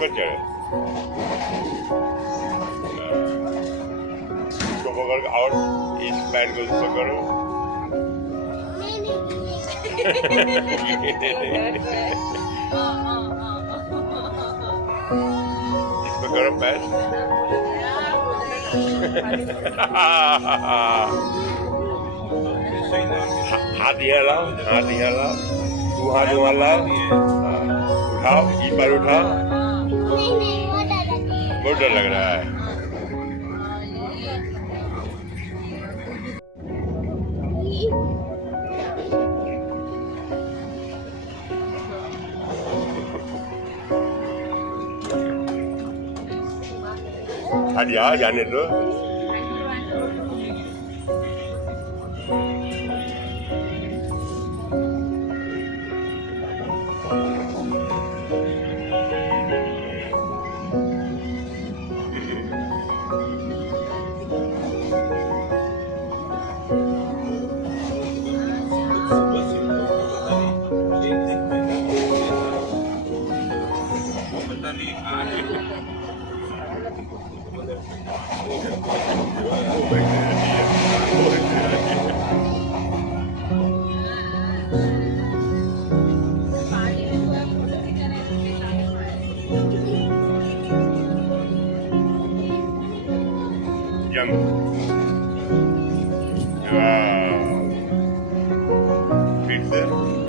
पर चढ़े। इसको पकड़ और इस पैर को पकड़ो। इस पकड़ो पैर। हाथ यहाँ लाओ, हाथ यहाँ लाओ, तू हाथ वहाँ लाओ, उठाओ, इस बार उठाओ। बहुत डर लग रहा है। हाथ यहाँ जाने दो। Jump. Wow. Pizza.